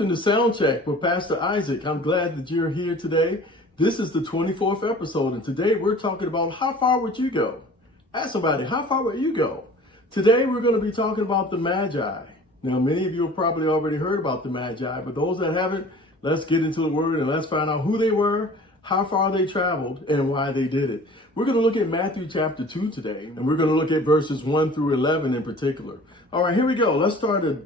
welcome to Soundcheck with Pastor Isaac. I'm glad that you're here today. This is the 24th episode, and today we're talking about how far would you go? Ask somebody, how far would you go? Today we're going to be talking about the Magi. Now, many of you have probably already heard about the Magi, but those that haven't, let's get into the Word and let's find out who they were, how far they traveled, and why they did it. We're going to look at Matthew chapter 2 today, and we're going to look at verses 1 through 11 in particular. All right, here we go. Let's start at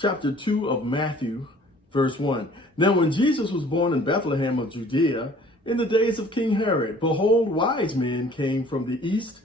chapter 2 of Matthew, verse 1. Now, when Jesus was born in Bethlehem of Judea, in the days of King Herod, behold, wise men came from the east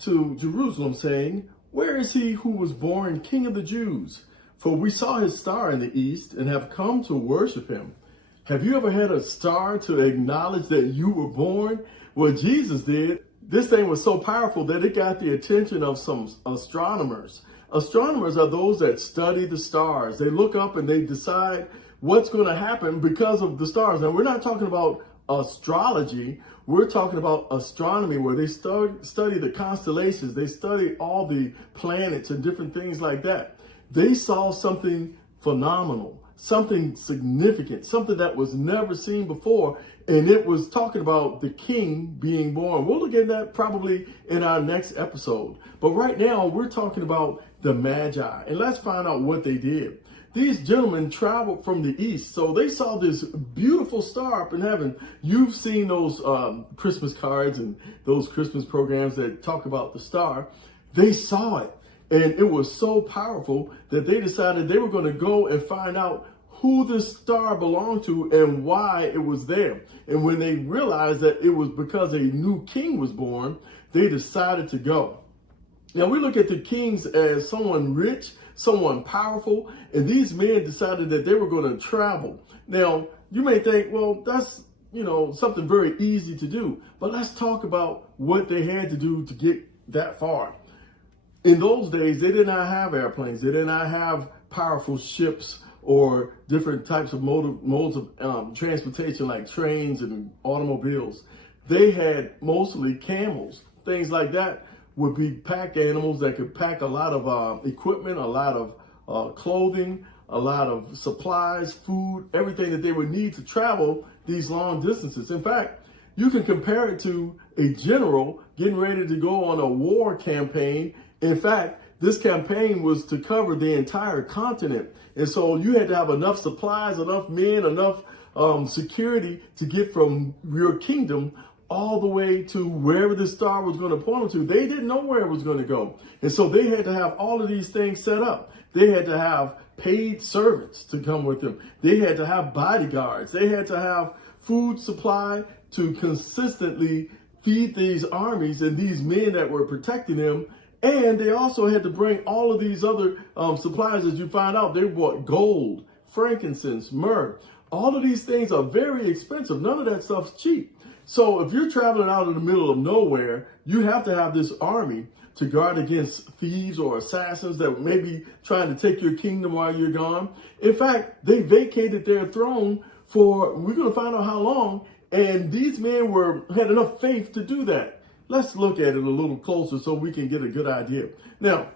to Jerusalem, saying, Where is he who was born King of the Jews? For we saw his star in the east and have come to worship him. Have you ever had a star to acknowledge that you were born? Well, Jesus did. This thing was so powerful that it got the attention of some astronomers. Astronomers are those that study the stars. They look up and they decide what's going to happen because of the stars. Now, we're not talking about astrology. We're talking about astronomy, where they study the constellations. They study all the planets and different things like that. They saw something phenomenal, something significant, something that was never seen before. And it was talking about the king being born. We'll look at that probably in our next episode. But right now, we're talking about the Magi. And let's find out what they did. These gentlemen traveled from the east. So they saw this beautiful star up in heaven. You've seen those Christmas cards and those Christmas programs that talk about the star. They saw it. And it was so powerful that they decided they were going to go and find out who this star belonged to and why it was there. And when they realized that it was because a new king was born, they decided to go. Now, we look at the kings as someone rich, someone powerful, and these men decided that they were going to travel. Now, you may think, well, that's, something very easy to do. But let's talk about what they had to do to get that far. In those days, they did not have airplanes. They did not have powerful ships or different types of modes of transportation like trains and automobiles. They had mostly camels. Things like that would be packed animals that could pack a lot of equipment, a lot of clothing, a lot of supplies, food, everything that they would need to travel these long distances. In fact, you can compare it to a general getting ready to go on a war campaign. In fact, this campaign was to cover the entire continent. And so you had to have enough supplies, enough men, enough security to get from your kingdom all the way to wherever the star was going to point them to. They didn't know where it was going to go. And so they had to have all of these things set up. They had to have paid servants to come with them. They had to have bodyguards. They had to have food supply to consistently feed these armies and these men that were protecting them. And they also had to bring all of these other supplies. As you find out, they brought gold, frankincense, myrrh. All of these things are very expensive. None of that stuff's cheap. So if you're traveling out in the middle of nowhere, you have to have this army to guard against thieves or assassins that may be trying to take your kingdom while you're gone. In fact, they vacated their throne for, we're going to find out how long, and these men had enough faith to do that. Let's look at it a little closer so we can get a good idea. Now,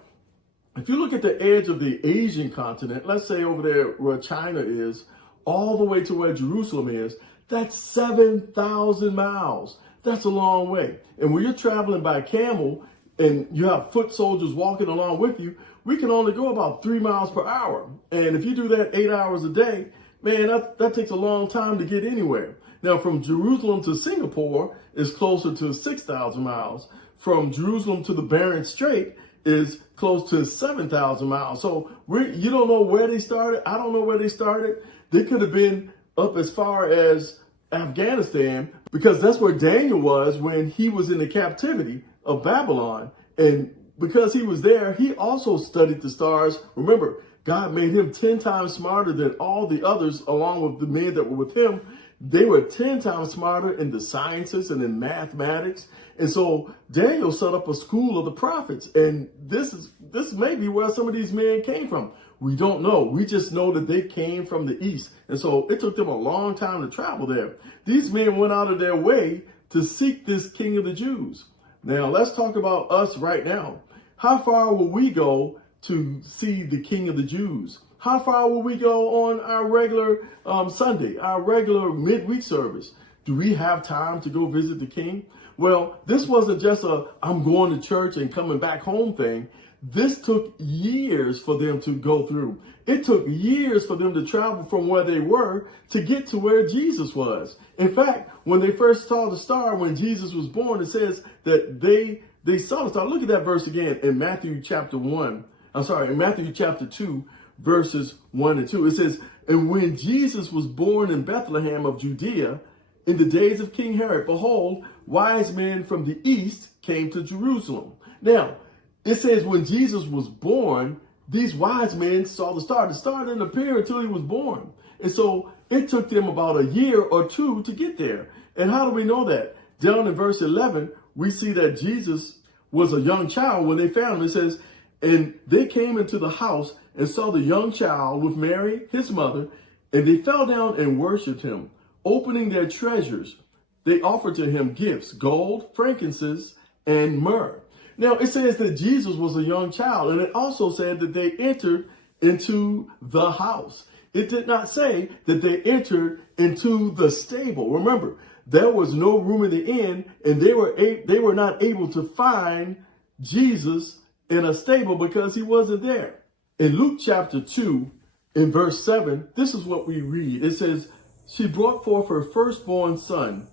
if you look at the edge of the Asian continent, let's say over there where China is, all the way to where Jerusalem is, that's 7,000 miles. That's a long way. And when you're traveling by camel and you have foot soldiers walking along with you, we can only go about 3 miles per hour. And if you do that 8 hours a day, man, that takes a long time to get anywhere. Now, from Jerusalem to Singapore is closer to 6,000 miles. From Jerusalem to the Bering Strait is close to 7,000 miles. So you don't know where they started. I don't know where they started. They could have been up as far as Afghanistan, because that's where Daniel was when he was in the captivity of Babylon. And because he was there, he also studied the stars. Remember, God made him 10 times smarter than all the others, along with the men that were with him. They were 10 times smarter in the sciences and in mathematics. And so Daniel set up a school of the prophets. And this may be where some of these men came from. We don't know. We just know that they came from the east. And so it took them a long time to travel there. These men went out of their way to seek this King of the Jews. Now, let's talk about us right now. How far will we go to see the King of the Jews? How far will we go on our regular Sunday, our regular midweek service? Do we have time to go visit the King? Well, this wasn't just a I'm going to church and coming back home thing. This took years for them to go through. It took years for them to travel from where they were to get to where Jesus was. In fact, when they first saw the star, when Jesus was born, it says that they saw the star. Look at that verse again in Matthew chapter 2, verses 1 and 2. It says, and when Jesus was born in Bethlehem of Judea, in the days of King Herod, behold, wise men from the east came to Jerusalem. Now, it says when Jesus was born, these wise men saw the star. The star didn't appear until he was born. And so it took them about a year or two to get there. And how do we know that? Down in verse 11, we see that Jesus was a young child when they found him. It says, and they came into the house and saw the young child with Mary, his mother, and they fell down and worshiped him. Opening their treasures, they offered to him gifts, gold, frankincense, and myrrh. Now, it says that Jesus was a young child, and it also said that they entered into the house. It did not say that they entered into the stable. Remember, there was no room in the inn, and they were not able to find Jesus in a stable because he wasn't there. In Luke chapter 2, in verse 7, this is what we read. It says, she brought forth her firstborn son,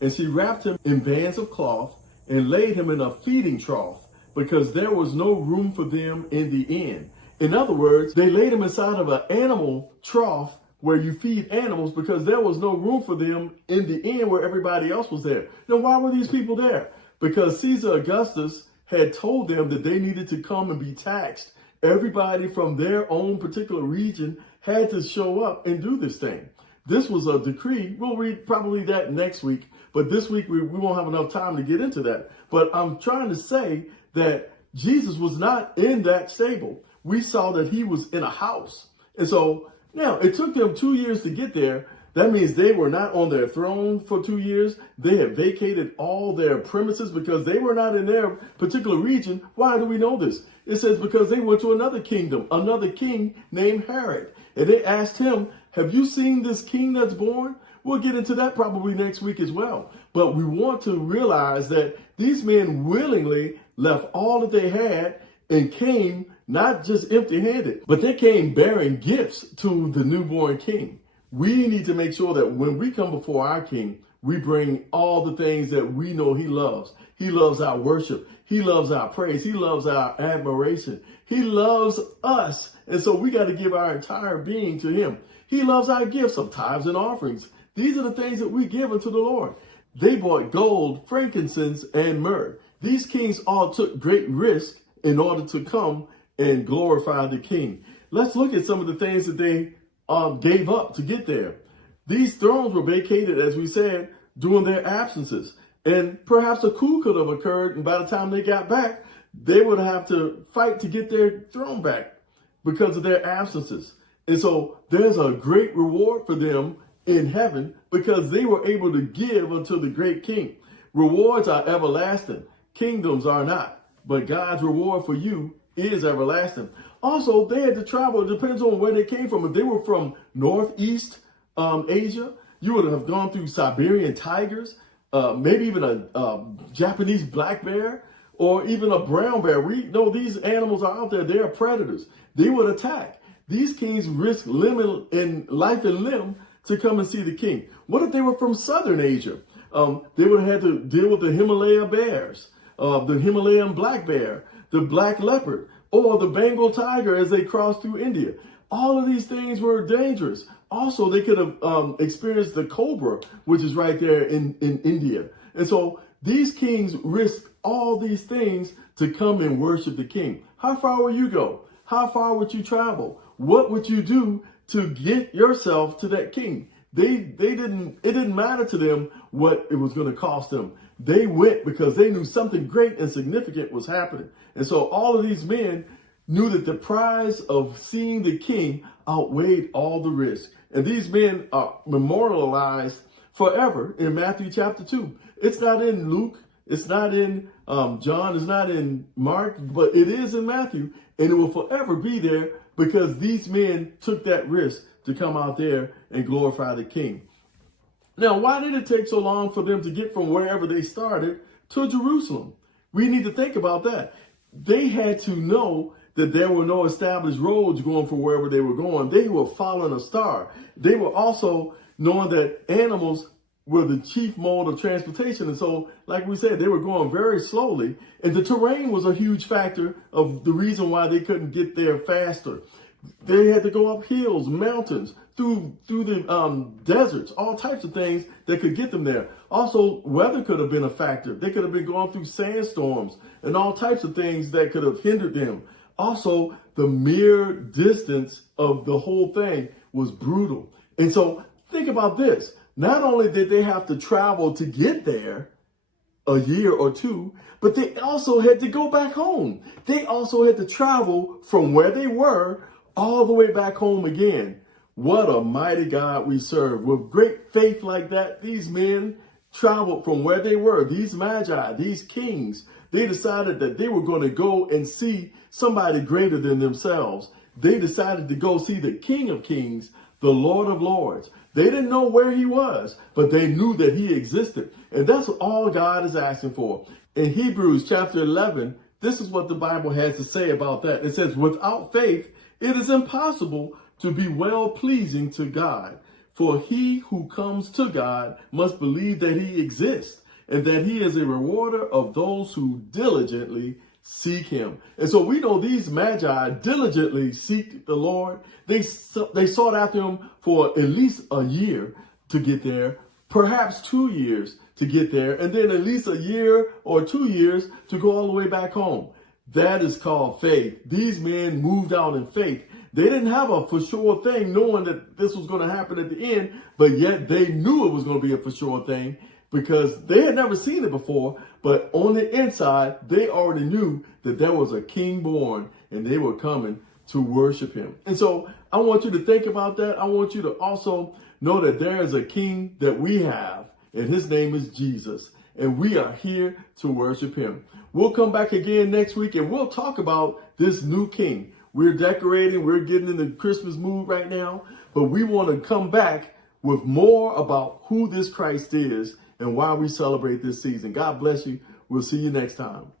and she wrapped him in bands of cloth and laid him in a feeding trough because there was no room for them in the inn. In other words, they laid him inside of an animal trough where you feed animals because there was no room for them in the inn where everybody else was there. Now, why were these people there? Because Caesar Augustus had told them that they needed to come and be taxed. Everybody from their own particular region had to show up and do this thing. This was a decree. We'll read probably that next week, but this week we won't have enough time to get into that. But I'm trying to say that Jesus was not in that stable. We saw that he was in a house. And so now it took them 2 years to get there. That means they were not on their throne for 2 years. They had vacated all their premises because they were not in their particular region. Why do we know this? It says because they went to another kingdom, another king named Herod. And they asked him, have you seen this king that's born? We'll get into that probably next week as well. But we want to realize that these men willingly left all that they had and came not just empty-handed, but they came bearing gifts to the newborn king. We need to make sure that when we come before our king, we bring all the things that we know he loves. He loves our worship. He loves our praise. He loves our admiration. He loves us. And so we got to give our entire being to him. He loves our gifts of tithes and offerings. These are the things that we give unto the Lord. They bought gold, frankincense, and myrrh. These kings all took great risk in order to come and glorify the king. Let's look at some of the things that they gave up to get there. These thrones were vacated, as we said, during their absences. And perhaps a coup could have occurred, and by the time they got back, they would have to fight to get their throne back because of their absences. And so there's a great reward for them in heaven because they were able to give unto the great king. Rewards are everlasting. Kingdoms are not. But God's reward for you is everlasting. Also, they had to travel. It depends on where they came from. If they were from Northeast Asia, you would have gone through Siberian tigers, maybe even a Japanese black bear, or even a brown bear. We know these animals are out there. They are predators. They would attack. These kings risked life and limb to come and see the king. What if they were from Southern Asia? They would have had to deal with the Himalaya bears, the Himalayan black bear, the black leopard, or the Bengal tiger as they crossed through India. All of these things were dangerous. Also, they could have experienced the cobra, which is right there in India. And so these kings risked all these things to come and worship the king. How far would you go? How far would you travel? What would you do to get yourself to that king? It didn't matter to them what it was going to cost them. They went because they knew something great and significant was happening. And so all of these men knew that the prize of seeing the king outweighed all the risk. And these men are memorialized forever in Matthew chapter 2. It's not in Luke. It's not in John, is not in Mark, but it is in Matthew, and it will forever be there because these men took that risk to come out there and glorify the King. Now, why did it take so long for them to get from wherever they started to Jerusalem? We need to think about that. They had to know that there were no established roads going for wherever they were going. They were following a star. They were also knowing that animals were the chief mode of transportation. And so, like we said, they were going very slowly. And the terrain was a huge factor of the reason why they couldn't get there faster. They had to go up hills, mountains, through the deserts, all types of things that could get them there. Also, weather could have been a factor. They could have been going through sandstorms and all types of things that could have hindered them. Also, the mere distance of the whole thing was brutal. And so think about this. Not only did they have to travel to get there a year or two, but they also had to go back home. They also had to travel from where they were all the way back home again. What a mighty God we serve. With great faith like that, these men traveled from where they were. These magi, these kings, they decided that they were going to go and see somebody greater than themselves. They decided to go see the King of Kings, the Lord of Lords. They didn't know where he was, but they knew that he existed. And that's all God is asking for. In Hebrews chapter 11, this is what the Bible has to say about that. It says, without faith, it is impossible to be well-pleasing to God. For he who comes to God must believe that he exists and that he is a rewarder of those who diligently seek him. And so we know these magi diligently seek the Lord. They sought after him for at least a year to get there, perhaps 2 years to get there, and then at least a year or 2 years to go all the way back home. That is called faith. These men moved out in faith. They didn't have a for sure thing knowing that this was going to happen at the end, but yet they knew it was going to be a for sure thing because they had never seen it before. But on the inside, they already knew that there was a king born and they were coming to worship him. And so I want you to think about that. I want you to also know that there is a king that we have, and his name is Jesus. And we are here to worship him. We'll come back again next week and we'll talk about this new king. We're decorating, we're getting in the Christmas mood right now, but we want to come back with more about who this Christ is and why we celebrate this season. God bless you. We'll see you next time.